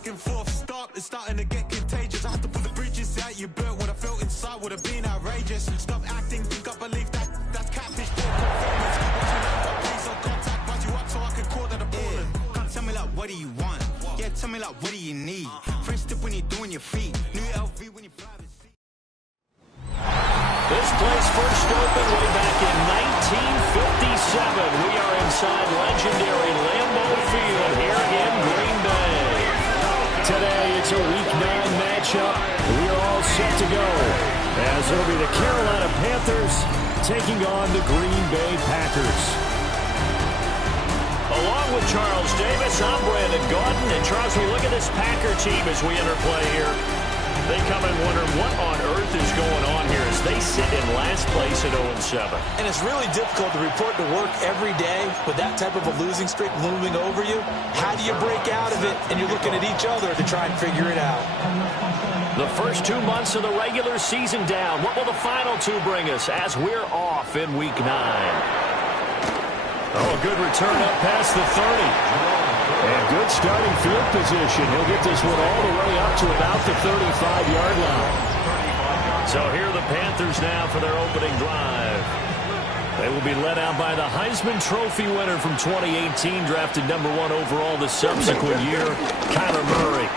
back and forth, stop, it's starting to get contagious. I have to put the bridges out you built. What I felt inside would have been outrageous. Stop acting, think I believe that's catfish, poor performance. Watching out for police or contact, buzz you up so I can call that a ballin'. Can't tell me like, what do you want? Yeah, tell me like, what do you need? Fresh tip when you're doing your feet. New LV when you fly the seat. This place first opened way back in 1957. We are inside legendary Lambeau Field here in Green Bay. Today, it's a Week 9 matchup. We are all set to go, as it'll be the Carolina Panthers taking on the Green Bay Packers. Along with Charles Davis, I'm Brandon Gaudin. And Charles, we look at this Packer team as we interplay here. They come in wondering what on earth is going on here as they sit in last place at 0-7. And it's really difficult to report to work every day with that type of a losing streak looming over you. How do you break out of it? And you're looking at each other to try and figure it out. The first 2 months of the regular season down. What will the final two bring us as we're off in Week 9? Oh, a good return up past the 30. And good starting field position. He'll get this one all the way up to about the 35-yard line. So here are the Panthers now for their opening drive. They will be led out by the Heisman Trophy winner from 2018, drafted #1 overall the subsequent year, Kyler Murray.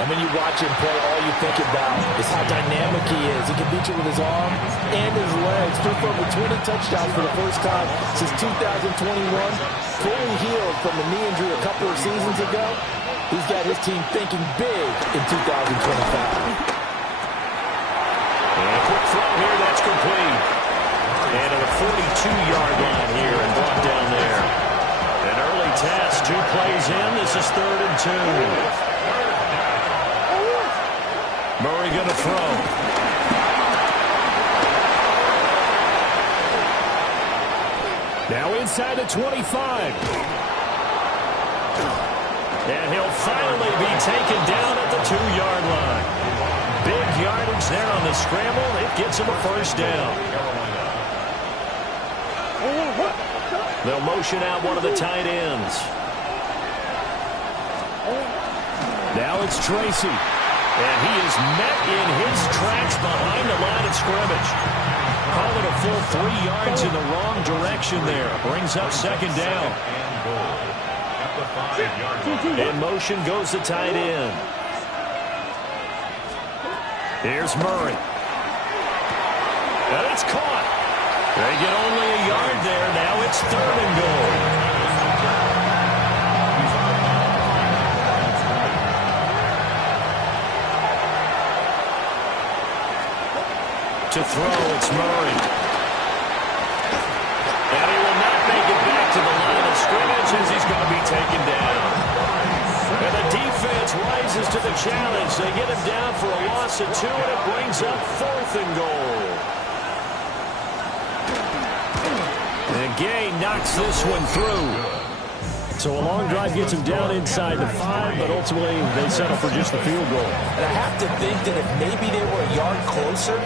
And when you watch him play, all you think about is how dynamic he is. He can beat you with his arm and his legs. Threw for over 20 touchdowns for the first time since 2021. Fully healed from a knee injury a couple of seasons ago. He's got his team thinking big in 2025. And a quick throw here, that's complete. And at a 42-yard line here and brought down there. An early test, 2 plays in. This is 3rd and 2. Murray going to throw. Now inside the 25. And he'll finally be taken down at the 2-yard line. Big yardage there on the scramble. It gets him a first down. They'll motion out one of the tight ends. Now it's Tracy. And he is met in his tracks behind the line of scrimmage. Call it a full 3 yards in the wrong direction there. Brings up 2nd down. In motion goes the tight end. Here's Murray. And it's caught. They get only a yard there. Now it's 3rd and goal. To throw, it's Murray. And he will not make it back to the line of scrimmage as he's going to be taken down. And the defense rises to the challenge. They get him down for a loss of 2, and it brings up 4th and goal. And Gay knocks this one through. So a long drive gets him down inside the 5, but ultimately they settle for just the field goal. And I have to think that if maybe they were a yard closer,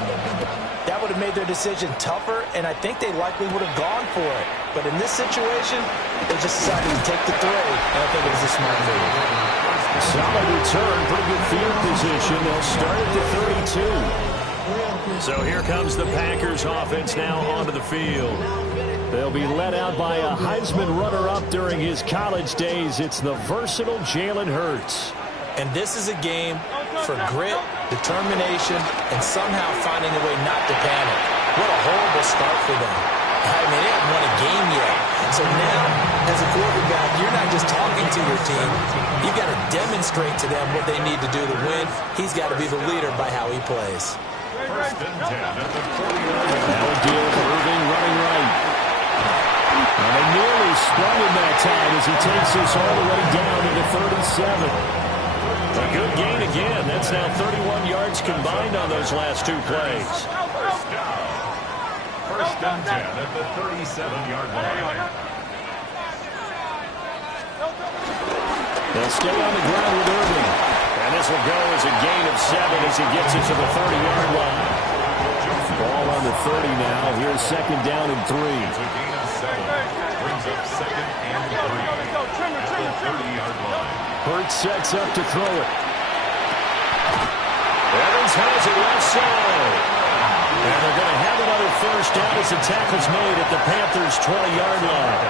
that would have made their decision tougher, and I think they likely would have gone for it. But in this situation, they just decided to take the 3, and I think it was a smart move. Solid return, pretty good field position. They'll start at the 32. So here comes the Packers offense now onto the field. They'll be led out by a Heisman runner-up during his college days. It's the versatile Jalen Hurts. And this is a game for grit, determination, and somehow finding a way not to panic. What a horrible start for them. I mean, they haven't won a game yet. So now, as a quarterback, you're not just talking to your team. You've got to demonstrate to them what they need to do to win. He's got to be the leader by how he plays. Now a deal for Irving running right. And they nearly sprung him that time as he takes this all the way down to the 37. A good gain again. That's now 31 yards combined on those last 2 plays. First and 10 at the 37-yard line. They'll stay on the ground with Irving. And this will go as a gain of 7 as he gets it to the 30-yard line. Ball on the 30 now. Here's 2nd down and 3. It's a gain of 7. Brings up 2nd and 3 at the 30-yard line. Hurts sets up to throw it. Evans has it left side. And they're going to have another first down as the tackle's made at the Panthers' 20-yard line.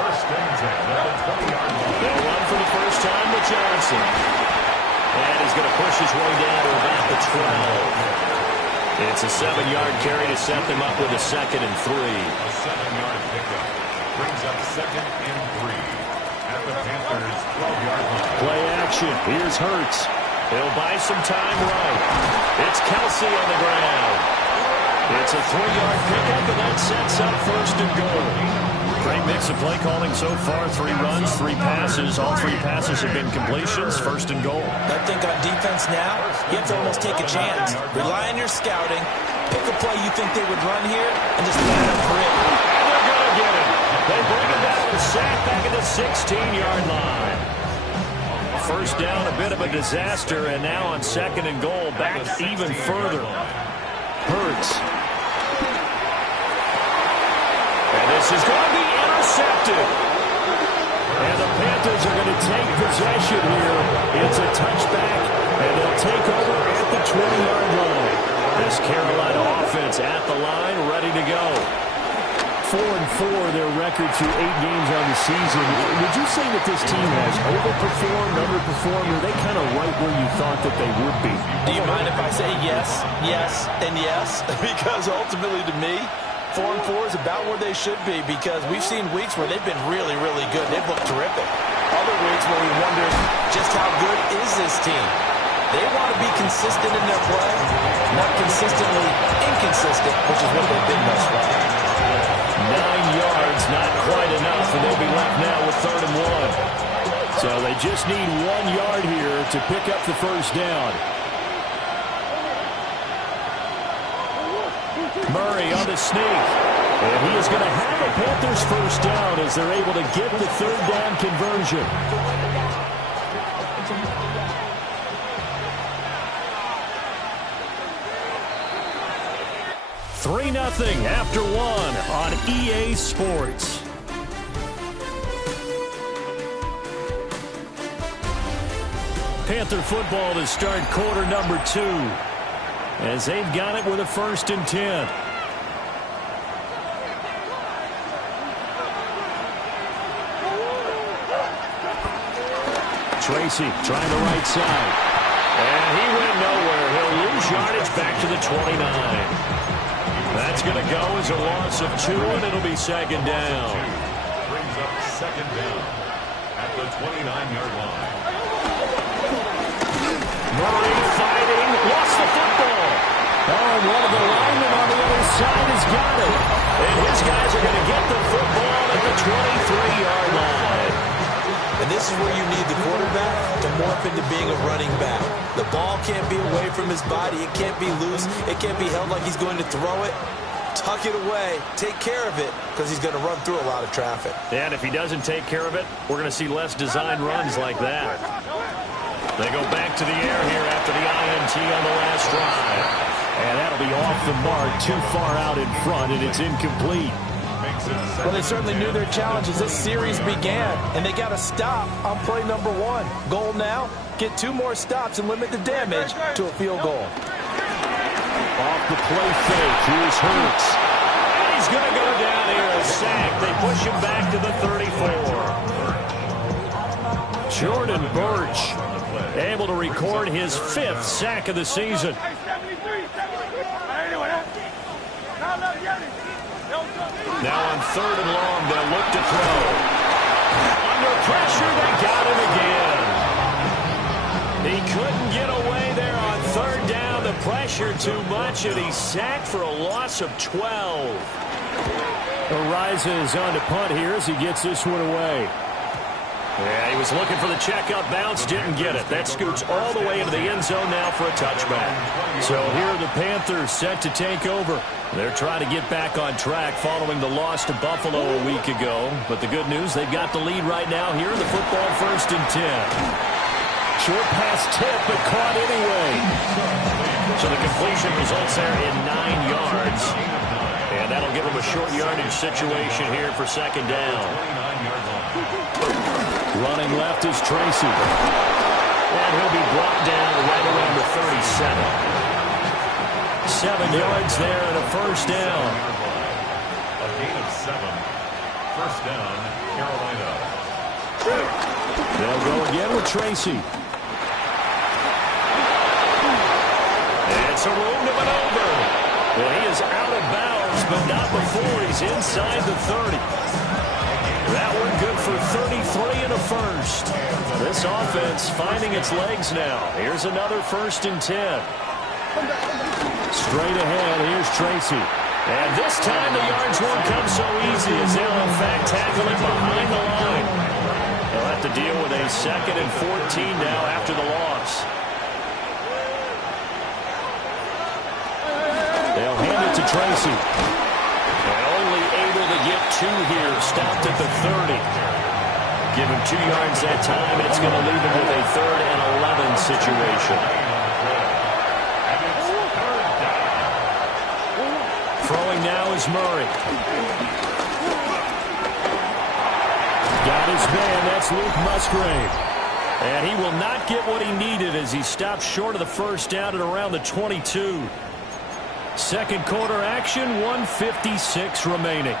First and 10 at the 20-yard line. They'll run for the first time with Johnson. And he's going to push his way down to about the 12. It's a 7-yard carry to set them up with a 2nd and 3. A 7-yard pickup brings up 2nd and 3 at the Panthers' 12-yard line. Play action. Here's Hurts. He'll buy some time right. It's Kelsey on the ground. It's a 3-yard pickup, and that sets up 1st and goal. Great mix of play calling so far. 3 runs, 3 passes. All 3 passes have been completions. 1st and goal. I think on defense now, you have to almost take a chance. Rely on your scouting. Pick a play you think they would run here, and just let them for it. And they're going to get it. They bring it down and sack back at the 16-yard line. First down, a bit of a disaster, and now on 2nd and goal, back even further. Hurts. And this is going to be intercepted. And the Panthers are going to take possession here. It's a touchback, and they'll take over at the 20-yard line. This Carolina offense at the line, ready to go. 4-4, their record through 8 games on the season. Would you say that this team has overperformed, underperformed, or are they kind of right where you thought that they would be? Do you mind if I say yes, yes, and yes? Because ultimately to me, 4-4 is about where they should be, because we've seen weeks where they've been really, really good. They've looked terrific. Other weeks where we wonder just how good is this team. They want to be consistent in their play, not consistently inconsistent, which is what they've been thus far. 9 yards, not quite enough, and they'll be left now with 3rd and 1. So they just need 1 yard here to pick up the first down. Murray on the sneak. And he is going to have the Panthers first down as they're able to get the 3rd down conversion. Three 3-0 after 1 on EA Sports. Panther football to start quarter number 2 as they've got it with a 1st and 10. Tracy trying the right side. And he went nowhere. He'll lose yardage back to the 29. That's going to go as a loss of 2, and it'll be 2nd down. Brings up 2nd down at the 29-yard line. Murray fighting, lost the football. Oh, and one of the linemen on the other side has got it. And his guys are going to get the football at the 23-yard line. And this is where you need the quarterback to morph into being a running back. The ball can't be away from his body. It can't be loose. It can't be held like he's going to throw it. Tuck it away. Take care of it, because he's going to run through a lot of traffic. And if he doesn't take care of it, we're going to see less design runs like that. They go back to the air here after the INT on the last drive. And that'll be off the mark, too far out in front, and it's incomplete. Well, they certainly knew their challenge as this series began, and they got to stop on play number 1. Goal now, get 2 more stops and limit the damage to a field goal. Off the play fake, here's Hurts. And he's going to go down here, a sack. They push him back to the 34. Jordan Birch able to record his 5th sack of the season. Now on 3rd and long, they'll look to throw. Under pressure, they got him again. He couldn't get away there on 3rd down. The pressure too much, and he's sacked for a loss of 12. Ariza is on to punt here as he gets this one away. Yeah, he was looking for the checkup bounce, didn't get it. That scoots all the way into the end zone now for a touchback. So here are the Panthers set to take over. They're trying to get back on track following the loss to Buffalo a week ago. But the good news, they've got the lead right now here. The football 1st and 10. Short pass tip, but caught anyway. So the completion results there in 9 yards. And And that'll give him a short yardage situation here for second down. Running left is Tracy. And he'll be brought down right around the 37. 7 yards there and a first down. A gain of 7. First down, Carolina. They'll go again with Tracy. It's a room to maneuver. Well, he is out of bounds, but not before he's inside the 30. That one good for 33 and a first. This offense finding its legs now. Here's another 1st and 10. Straight ahead, here's Tracy. And this time the yards won't come so easy as they'll in fact tackle him behind the line. They'll have to deal with a 2nd and 14 now after the loss. They'll hand it to Tracy. And only able to get 2 here. Stopped at the 30. Give him 2 yards that time, and it's going to leave him with a 3rd and 11 situation. Throwing now is Murray. Got his man. That's Luke Musgrave. And he will not get what he needed as he stopped short of the first down at around the 22. Second quarter action, 1:56 remaining.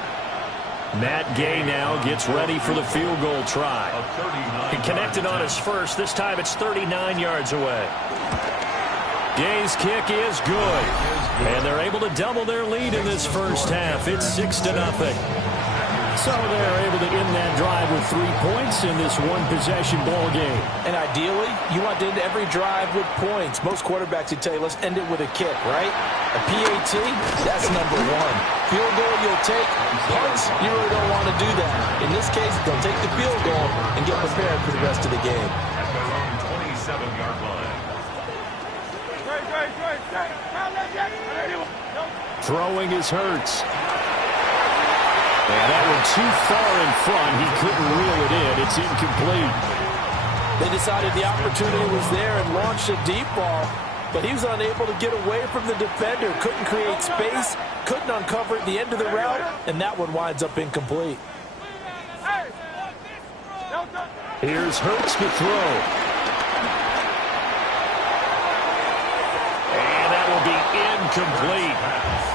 Matt Gay now gets ready for the field goal try. He connected on his first. This time it's 39 yards away. Gay's kick is good. And they're able to double their lead in this first half. It's 6-0. So they're able to end that drive with 3 points in this one-possession ball game. And ideally, you want to end every drive with points. Most quarterbacks would tell you, let's end it with a kick, right? A PAT, that's number 1. Field goal you'll take. Punts, you really don't want to do that. In this case, they'll take the field goal and get prepared for the rest of the game. At their own 27-yard line. Throwing is Hurts. And that one too far in front. He couldn't reel it in. It's incomplete. They decided the opportunity was there and launched a deep ball, but he was unable to get away from the defender. Couldn't create space, couldn't uncover at the end of the route, and that one winds up incomplete. Here's Hurts to throw. And that will be incomplete.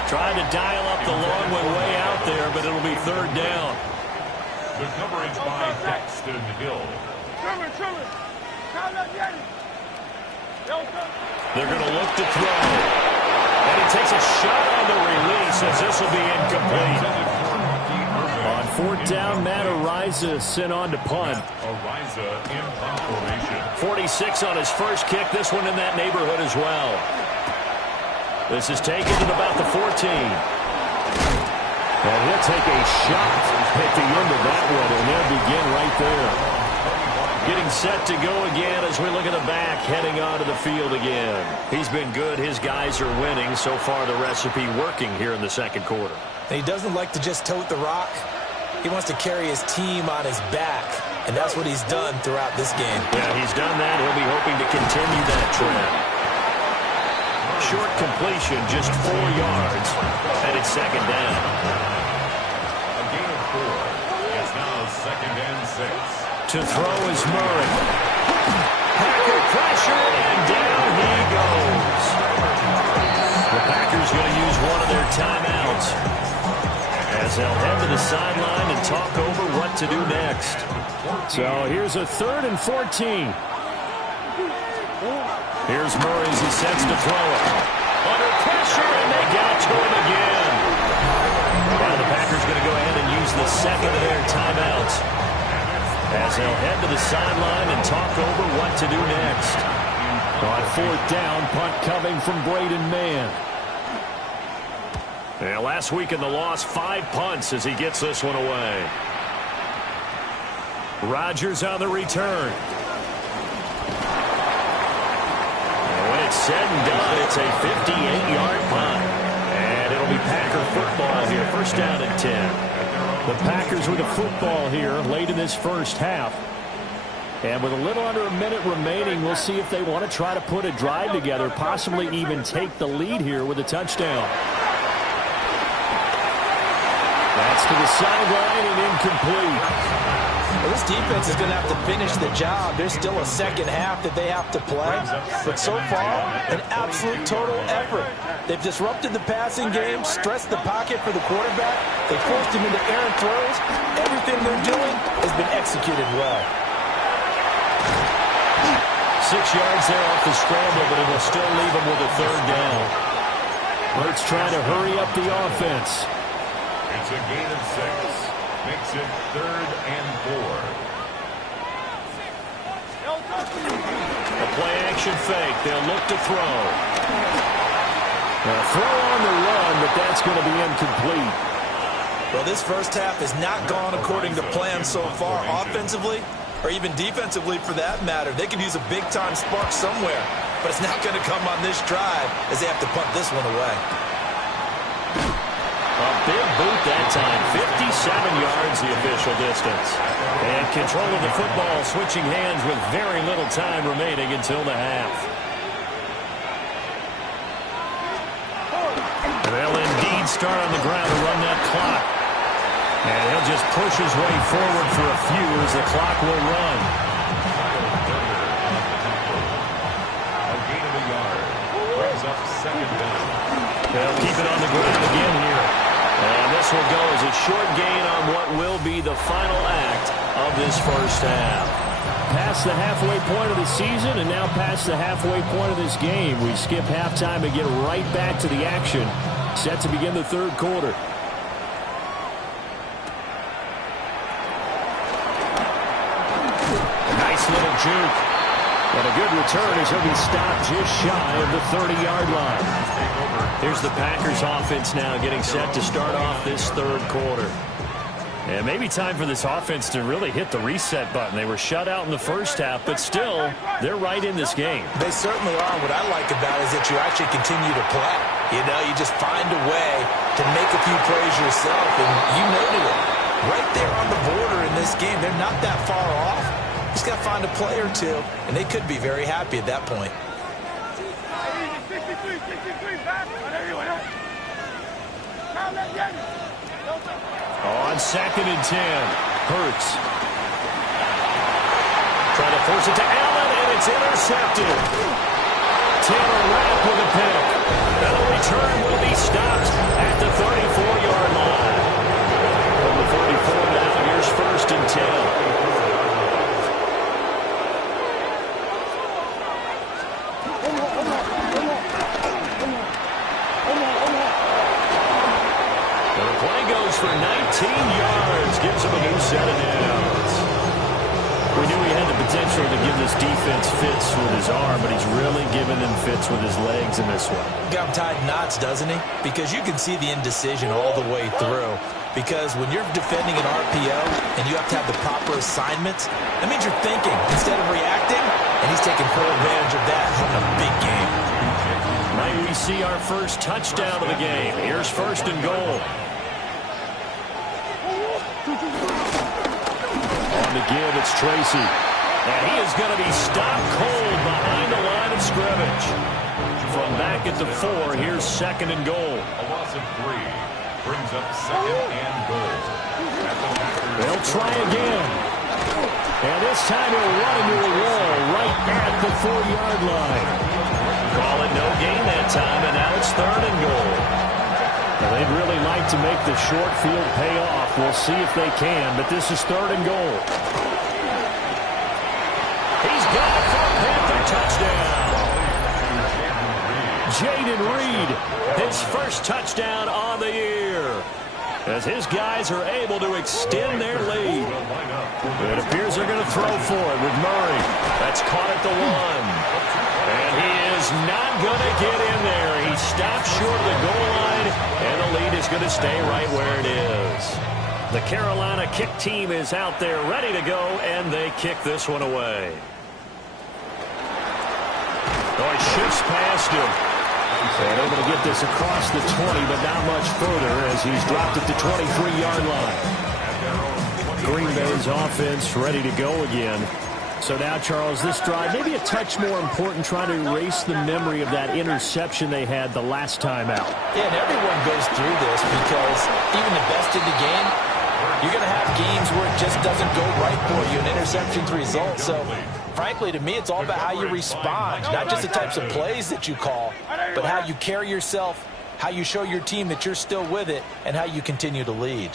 Trying to dial up the long one way out there, but it'll be 3rd down. The coverage by Daxton Hill. They're going to look to throw. And he takes a shot on the release as this will be incomplete. On 4th down, Matt Ariza sent on to punt. Ariza in punt formation. 46 on his first kick. This one in that neighborhood as well. This is taken at about the 14. And he'll take a shot at the end of that one, and they'll begin right there. Getting set to go again as we look at the back, heading onto the field again. He's been good. His guys are winning. So far, the recipe working here in the second quarter. And he doesn't like to just tote the rock. He wants to carry his team on his back, and that's what he's done throughout this game. Yeah, he's done that. He'll be hoping to continue that trend. Short completion, just 4 yards, and it's second down. A gain of 4. It's now 2nd and 6. To throw is Murray. Packer pressure, and down he goes. The Packers going to use one of their timeouts as they'll head to the sideline and talk over what to do next. So here's a 3rd and 14. Here's Murray as he sets to throw it. Under pressure, and they got to him again. Now the Packers going to go ahead and use the 2nd of their timeouts as they'll head to the sideline and talk over what to do next. On 4th down, punt coming from Braden Mann. And last week in the loss, 5 punts as he gets this one away. Rodgers on the return. It's said and done. It's a 58-yard punt. And it'll be Packer football here. First down and 10. The Packers with a football here late in this first half. And with a little under a minute remaining, we'll see if they want to try to put a drive together, possibly even take the lead here with a touchdown. to the sideline and incomplete. Well, this defense is going to have to finish the job. There's still a second half that they have to play. But so far, an absolute total effort. They've disrupted the passing game, stressed the pocket for the quarterback. They forced him into errant throws. Everything they're doing has been executed well. 6 yards there off the scramble, but it'll still leave him with a third down. Hurts trying to hurry up the offense. It's a gain of 6. Makes it 3rd and 4. A play-action fake. They'll look to throw. A throw on the run, but that's going to be incomplete. Well, this first half has not gone according to plan so far offensively, or even defensively for that matter. They could use a big-time spark somewhere, but it's not going to come on this drive as they have to punt this one away. A big boot that time, 57 yards the official distance. And control of the football, switching hands with very little time remaining until the half. They'll indeed start on the ground to run that clock. And he'll just push his way forward for a few as the clock will run. A gain of a yard. Brings up 2nd down. They'll keep it on the ground again here. And this will go as a short gain on what will be the final act of this first half. Past the halfway point of the season and now past the halfway point of this game. We skip halftime and get right back to the action. Set to begin the third quarter. Nice little juke. And a good return as he'll be stopped just shy of the 30-yard line. Here's the Packers offense now getting set to start off this third quarter. And maybe time for this offense to really hit the reset button. They were shut out in the first half, but still, they're right in this game. They certainly are. What I like about it is that you actually continue to play. You know, you just find a way to make a few plays yourself, and you noted it. Right there on the border in this game, they're not that far off. Just got to find a play or two, and they could be very happy at that point. On 2nd and 10, Hurts. Trying to force it to Allen, and it's intercepted. Taylor Rapp with a pick. And the return will be stopped at the 34-yard line. From the 34 now, here's 1st and 10. For 19 yards, gives him a new set of downs. We knew he had the potential to give this defense fits with his arm, but he's really giving them fits with his legs in this one. Got him tied knots, doesn't he? Because you can see the indecision all the way through. Because when you're defending an RPO and you have to have the proper assignments, that means you're thinking instead of reacting, and he's taking full advantage of that, having a big game. Might we see our first touchdown of the game? Here's 1st and goal. On the give, it's Tracy. And he is going to be stopped cold behind the line of scrimmage. From back at the 4, here's 2nd and goal. A loss of 3 brings up 2nd and goal. They'll try again. And this time he'll run into a wall right at the 4-yard line. Call it no gain that time, and now it's 3rd and goal. Well, they'd really like to make the short field pay off. We'll see if they can, but this is 3rd and goal. He's got it for a Panther touchdown. Jaden Reed, his first touchdown on the year, as his guys are able to extend their lead. It appears they're going to throw for it with Murray. That's caught at the 1. And he is not going to get in there. He stops short of the goal line, and the lead is going to stay right where it is. The Carolina kick team is out there ready to go, and they kick this one away. Oh, he shifts past him. And able to get this across the 20, but not much further as he's dropped at the 23-yard line. Green Bay's offense ready to go again. So now, Charles, this drive maybe a touch more important, trying to erase the memory of that interception they had the last time out. Yeah, and everyone goes through this because even the best in the game, you're going to have games where it just doesn't go right for you, and interceptions result. So, frankly, to me, it's all about how you respond, not just the types of plays that you call, but how you carry yourself, how you show your team that you're still with it, and how you continue to lead.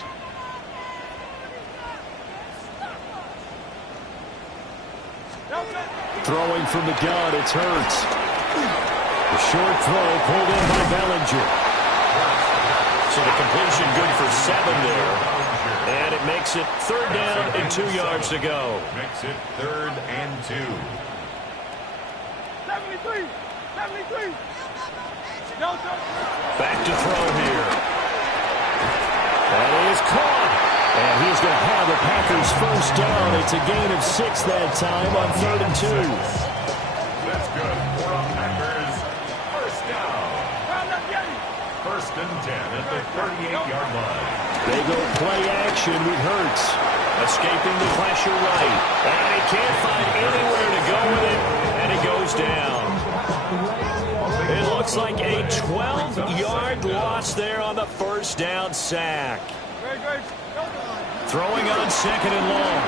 Throwing from the gun, it's Hurts. The short throw pulled in by Bellinger. So the completion good for 7 there. And it makes it 3rd down and 2 yards to go. Makes it 3rd and 2. 73. Back to throw here. That is caught. And he's going to have the Packers first down. It's a gain of 6 that time on 3rd and 2. That's good for the Packers. First down. 1st and 10 at the 38-yard line. They go play action with Hurts. Escaping the pressure right. And he can't find anywhere to go with it. And he goes down. It looks like a 12-yard loss there on the first down sack. Throwing on 2nd and long.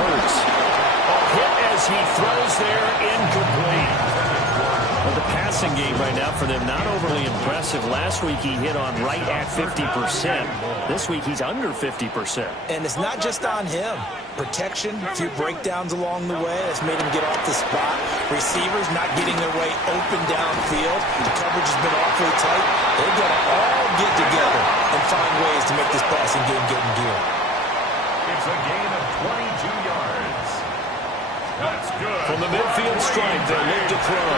Hurts. A hit as he throws there, incomplete. Well, the passing game right now for them, not overly impressive. Last week he hit on right at 50%. This week he's under 50%. And it's not just on him. Protection, a few breakdowns along the way that's made him get off the spot. Receivers not getting their way open downfield. The coverage has been awfully tight. They've got to all get together and find ways to make this passing game get in gear. It's a gain of 22 yards. That's good. From the midfield stripe, they look to throw.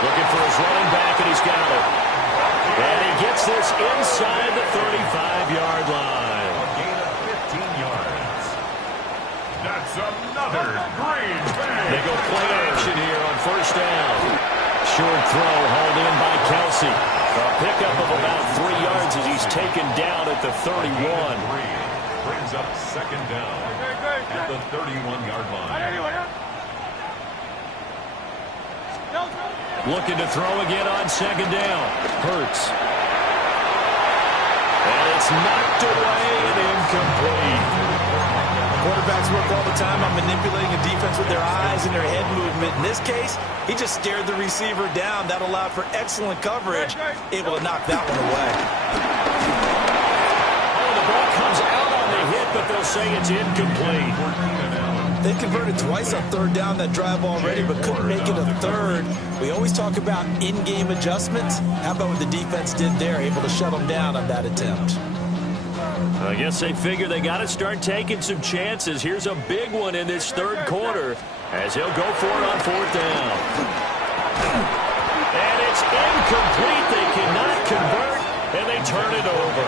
Looking for his running back, and he's got it. And he gets this inside the 35-yard line. A gain of 15 yards. That's another Green Bay. They go play action here on first down. Short throw hauled in by Kelsey. A pickup of about 3 yards as he's taken down at the 31. Brings up 2nd down at the 31-yard line. Looking to throw again on 2nd down. Hurts. And it's knocked away and incomplete. Quarterbacks work all the time on manipulating a defense with their eyes and their head movement. In this case, he just stared the receiver down. That allowed for excellent coverage, able to knock that one away. Oh, the ball comes out on the hit, but they'll say it's incomplete. They converted twice on 3rd down that drive already, but couldn't make it a 3rd. We always talk about in-game adjustments. How about what the defense did there, able to shut them down on that attempt? I guess they figure they got to start taking some chances. Here's a big one in this 3rd quarter as he'll go for it on 4th down. And it's incomplete. They cannot convert, and they turn it over.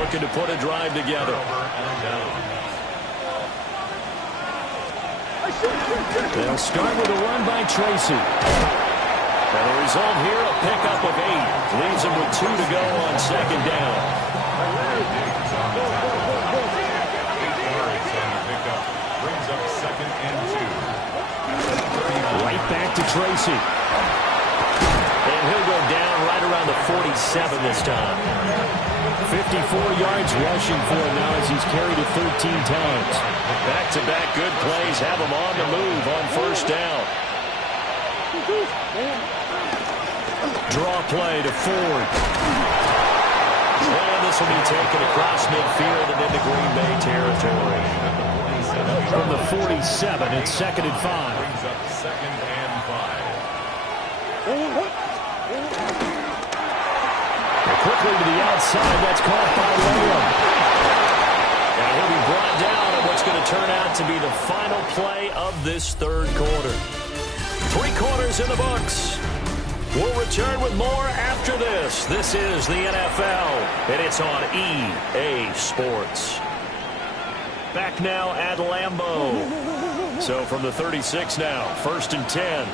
Looking to put a drive together. They'll start with a run by Tracy. And the result here, a pickup of 8. Leaves him with 2 to go on 2nd down. 8 yards on the pickup. Brings up 2nd and 2. Right back to Tracy. And he'll go down right around the 47 this time. 54 yards rushing for him now as he's carried it 13 times. Back-to-back good plays have him on the move on 1st down. Draw play to Ford. And this will be taken across midfield and into Green Bay territory. From the 47, it's 2nd and 5. Brings up 2nd and 5. Quickly to the outside, that's caught by Lamb. And he'll be brought down on what's going to turn out to be the final play of this 3rd quarter. 3 quarters in the books. We'll return with more after this. This is the NFL, and it's on EA Sports. Back now at Lambeau. So from the 36 now, 1st and 10.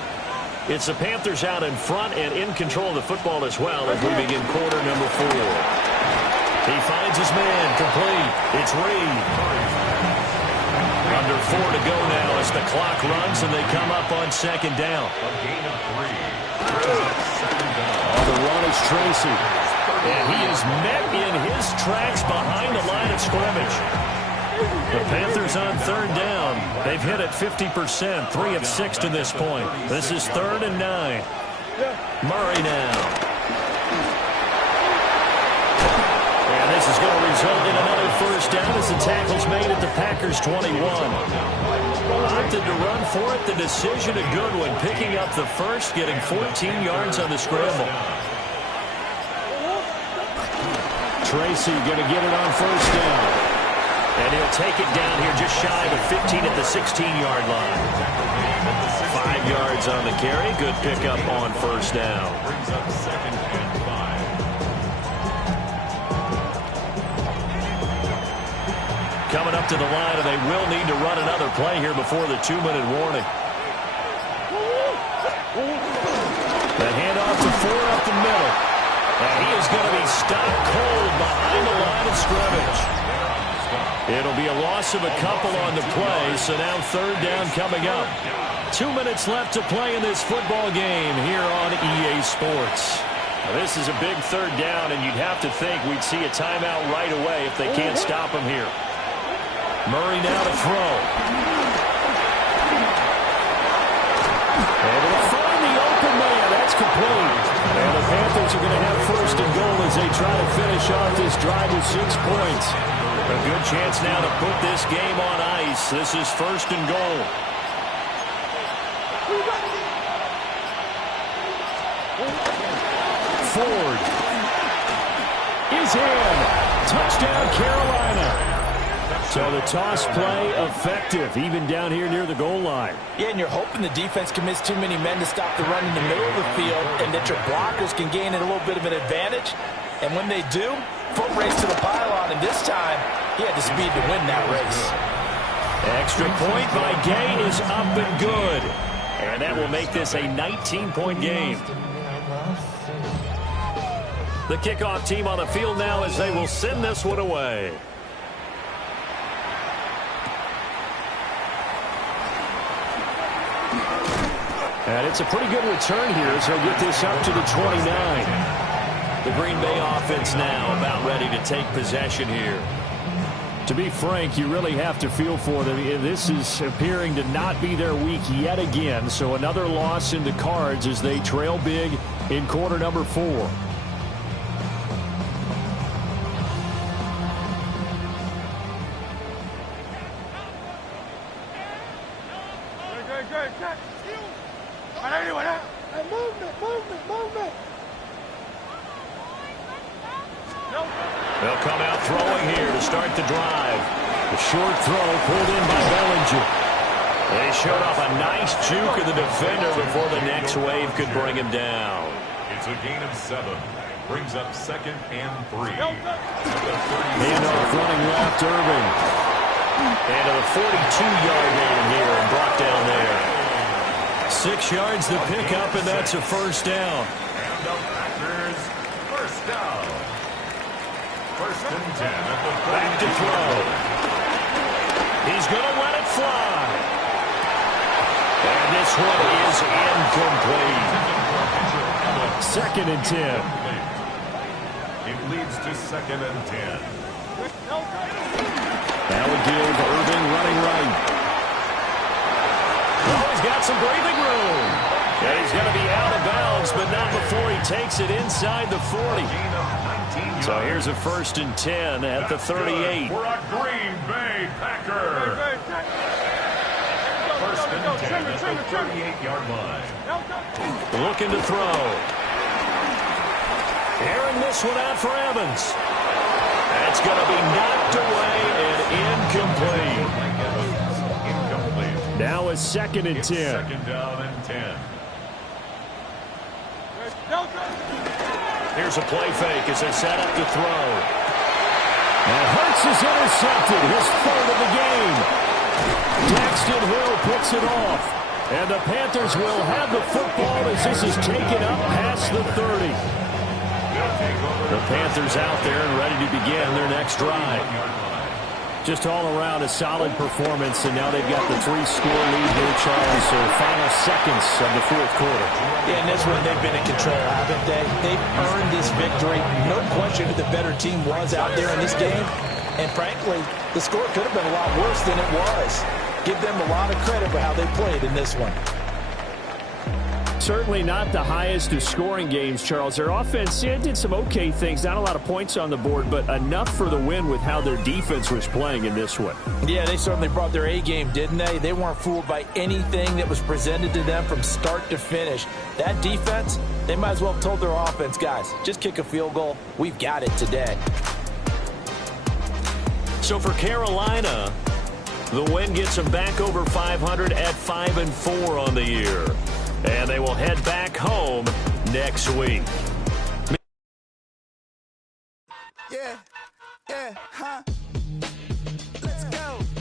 It's the Panthers out in front and in control of the football as well as we begin quarter number 4. He finds his man complete. It's Reed. 4 to go now as the clock runs and they come up on second down. A gain of 3. Second down. On the run is Tracy. And he is met in his tracks behind the line of scrimmage. The Panthers on third down. They've hit it 50%, 3 of 6 to this point. This is 3rd and 9. Murray now. And this is going to result in another first down as the tackle's made at the Packers' 21. Opted to run for it. The decision a good one. Picking up the first, getting 14 yards on the scramble. Tracy going to get it on first down. And he'll take it down here just shy of 15 at the 16-yard line. 5 yards on the carry. Good pickup on first down. Brings up 2nd and 5. Coming up to the line, and they will need to run another play here before the 2-minute warning. The handoff to Ford up the middle. And he is going to be stopped cold behind the line of scrimmage. It'll be a loss of a couple on the play, so now third down coming up. 2 minutes left to play in this football game here on EA Sports. Now, this is a big third down, and you'd have to think we'd see a timeout right away if they can't stop him here. Murray now to throw. And he'll find the open man. That's complete. And the Panthers are going to have first and goal as they try to finish off this drive with 6 points. A good chance now to put this game on ice. This is first and goal. Ford is in. Touchdown, Carolina. So the toss play effective, even down here near the goal line. Yeah, and you're hoping the defense can miss too many men to stop the run in the middle of the field and that your blockers can gain a little bit of an advantage. And when they do, foot race to the pylon, and this time he had the speed to win that race. Extra point by Gay is up and good. And that will make this a 19-point game. The kickoff team on the field now as they will send this one away. And it's a pretty good return here as they'll get this up to the 29. The Green Bay offense now about ready to take possession here. To be frank, you really have to feel for them. This is appearing to not be their week yet again. So another loss in the cards as they trail big in quarter number 4. They'll come out throwing here to start the drive. The short throw pulled in by Bellinger. They showed off a nice juke of the defender before the next wave could bring him down. It's a gain of 7. Brings up 2nd and 3. Handoff running left, Irving. And to the 42-yard line here and brought down there. 6 yards the pickup, and that's a first down. And the Packers first down. First and 10 at the Back to throw. He's going to let it fly. And this one is incomplete. 2nd and 10. It leads to 2nd and 10. That would give Irving running right. Oh, he's got some breathing room. And he's going to be out of bounds, but not before he takes it inside the 40. So here's a first and 10 at the 38. For a Green Bay Packer. First and 10 at the 38-yard line. Looking to throw. Airing this one out for Evans. That's going to be knocked away and incomplete. Now a 2nd and 10. Second down and 10. Here's a play fake as they set up to throw. And Hurts is intercepted, his 3rd of the game. Daxton Hill picks it off. And the Panthers will have the football as this is taken up past the 30. The Panthers out there and ready to begin their next drive. Just all around a solid performance, and now they've got the 3-score lead here, Charles. So final seconds of the fourth quarter. Yeah, and this one they've been in control, haven't they? They've earned this victory. No question who the better team was out there in this game. And frankly, the score could have been a lot worse than it was. Give them a lot of credit for how they played in this one. Certainly not the highest of scoring games, Charles. Their offense did some okay things. Not a lot of points on the board, but enough for the win with how their defense was playing in this one. Yeah, they certainly brought their A game, didn't they? They weren't fooled by anything that was presented to them from start to finish. That defense, they might as well have told their offense, guys, just kick a field goal. We've got it today. So for Carolina, the win gets them back over 500 at 5-4 on the year. And they will head back home next week.